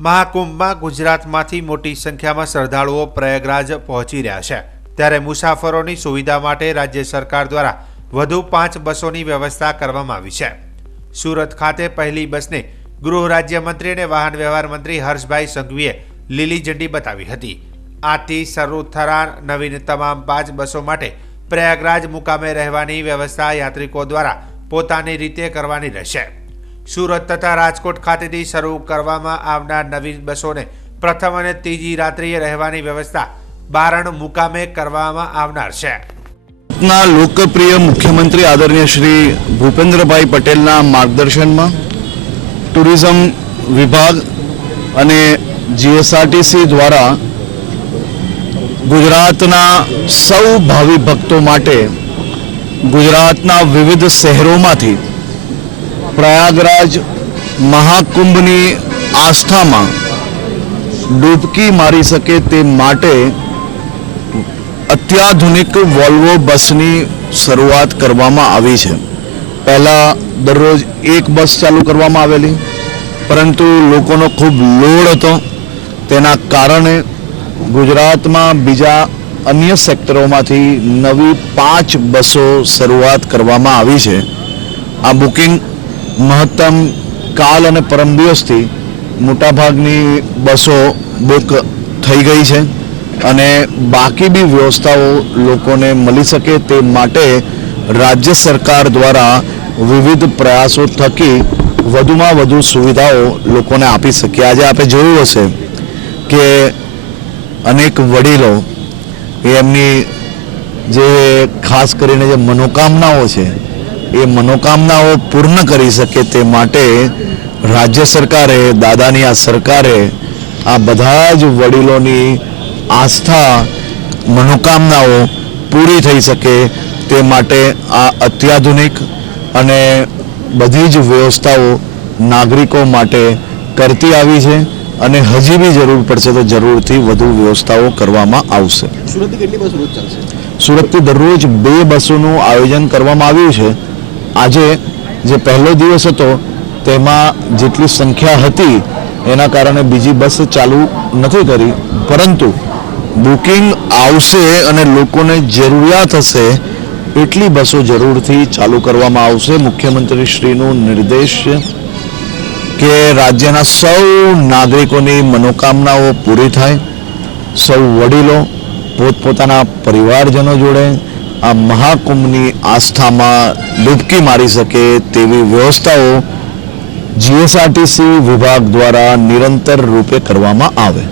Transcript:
મહાકુંભમાં ગુજરાતમાંથી મોટી સંખ્યામાં શ્રદ્ધાળુઓ પ્રયાગરાજ પહોંચી રહ્યા છે. ત્યારે મુસાફરોની સુવિધા માટે રાજ્ય સરકાર દ્વારા વધુ પાંચ બસોની વ્યવસ્થા કરવામાં આવી છે. સુરત ખાતે પહેલી બસને ગૃહ રાજ્યમંત્રી અને વાહન વ્યવહાર મંત્રી હર્ષભાઈ સંઘવીએ લીલી ઝંડી બતાવી હતી. આથી શરૂ થનાર નવીન તમામ પાંચ બસો માટે પ્રયાગરાજ મુકામે રહેવાની વ્યવસ્થા યાત્રિકો દ્વારા પોતાની રીતે કરવાની રહેશે. સુરત તથા રાજકોટ ખાતેથી શરૂ કરવામાં આવનાર નવીન બસોને પ્રથમ અને ત્રીજી રાત્રિએ રહેવાની વ્યવસ્થા બારણ મુકામે કરવામાં આવનાર છે. ના લોકપ્રિય મુખ્યમંત્રી આદરણીય શ્રી ભૂપેન્દ્રભાઈ પટેલના માર્ગદર્શનમાં ટુરિઝમ વિભાગ અને જીએસઆરટીસી દ્વારા ગુજરાતના સૌ ભાવિ ભક્તો માટે ગુજરાતના વિવિધ શહેરોમાંથી પ્રયાગરાજ મહાકુંભની આસ્થામાં ડૂબકી મારી શકે તે માટે અત્યાધુનિક વોલ્વો બસની શરૂઆત કરવામાં આવી છે. પહેલાં દરરોજ એક બસ ચાલુ કરવામાં આવેલી, પરંતુ લોકોનો ખૂબ લોડ હતો. તેના કારણે ગુજરાતમાં બીજા અન્ય સેક્ટરોમાંથી નવી પાંચ બસો શરૂઆત કરવામાં આવી છે. આ બુકિંગ મહત્તમ કાલ અને પરમ દિવસથી મોટાભાગની બસો બુક થઈ ગઈ છે અને બાકી બી વ્યવસ્થાઓ લોકોને મળી શકે તે માટે રાજ્ય સરકાર દ્વારા વિવિધ પ્રયાસો થકી વધુમાં વધુ સુવિધાઓ લોકોને આપી શકીએ. આજે આપણે જોયું હશે કે અનેક વડીલો એમની જે ખાસ કરીને જે મનોકામનાઓ છે એ મનોકામનાઓ પૂર્ણ કરી શકે તે માટે રાજ્ય સરકારે દાદાની આ સરકારે આ બધા જ વડીલોની આસ્થા મનોકામનાઓ પૂરી થઈ શકે તે માટે આ અત્યાધુનિક અને બધી જ વ્યવસ્થાઓ નાગરિકો માટે કરતી આવી છે અને હજી બી જરૂર પડશે તો જરૂરથી વધુ વ્યવસ્થાઓ કરવામાં આવશે. સુરતથી કેટલી બસ રોજ ચાલશે? સુરતથી દરરોજ બે બસોનું આયોજન કરવામાં આવ્યું છે. આજે જે પહેલો દિવસ હતો, તેમાં જેટલી સંખ્યા હતી, એના કારણે બીજી બસ ચાલુ નથી કરી. પરંતુ બુકિંગ આવશે અને લોકોને જરૂરિયાત હશે, એટલી બસો જરૂરથી ચાલુ કરવામાં આવશે. મુખ્યમંત્રી શ્રીનું નિર્દેશ કે રાજ્યના સૌ નાગરિકોની મનોકામનાઓ પૂરી થાય. સૌ વડીલો પોતપોતાના પરિવારજનો જોડે આ મહાકુંભની આસ્થામાં ડૂબકી મારી શકે તેવી વ્યવસ્થાઓ જીએસઆરટીસી વિભાગ દ્વારા નિરંતર રૂપે કરવામાં આવે.